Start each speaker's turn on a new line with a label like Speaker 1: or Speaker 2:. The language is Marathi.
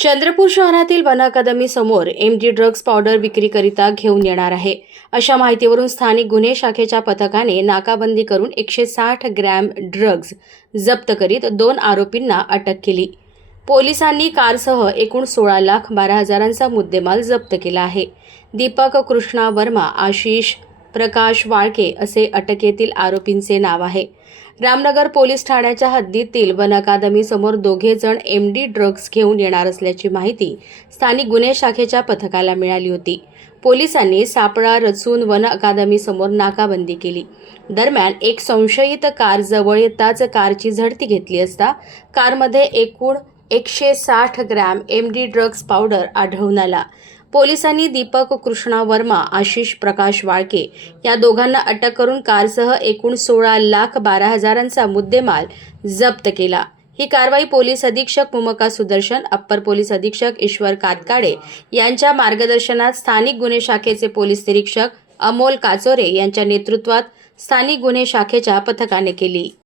Speaker 1: चंद्रपूर शहरातील वन अकादमी समोर एम जी ड्रग्ज पावडर विक्रीकरिता घेऊन येणार आहे. अशा माहितीवरून स्थानिक गुन्हे शाखेच्या पथकाने नाकाबंदी करून एकशे साठ ग्रॅम ड्रग्ज जप्त करीत दोन आरोपींना अटक केली. पोलिसांनी कारसह एकूण सोळा लाख बारा हजारांचा मुद्देमाल जप्त केला आहे. दीपक कृष्णा वर्मा आशिष प्रकाश वाळके असे अटकेतील आरोपींचे नाव आहे. रामनगर पोलीस ठाण्याच्या हद्दीतील वन अकादमीसमोर दोघे जण एम डी ड्रग्ज घेऊन येणार असल्याची माहिती स्थानिक गुन्हे शाखेच्या पथकाला मिळाली होती. पोलिसांनी सापळा रचून वन अकादमीसमोर नाकाबंदी केली. दरम्यान एक संशयित कार जवळ येताच कारची झडती घेतली असता कारमध्ये एकूण एकशे साठ gram M D drugs powder आढळून आला. पोलिसांनी दीपक कृष्णा वर्मा आशिष प्रकाश वाळके या दोघांना अटक करून कारसह एकूण सोळा लाख बारा हजारांचा मुद्देमाल जप्त केला. ही कारवाई पोलीस अधीक्षक मुमका सुदर्शन अप्पर पोलीस अधीक्षक ईश्वर कातकाडे यांच्या मार्गदर्शनात स्थानिक गुन्हे शाखेचे पोलीस निरीक्षक अमोल काचोरे यांच्या नेतृत्वात स्थानिक गुन्हे शाखेच्या पथकाने केली.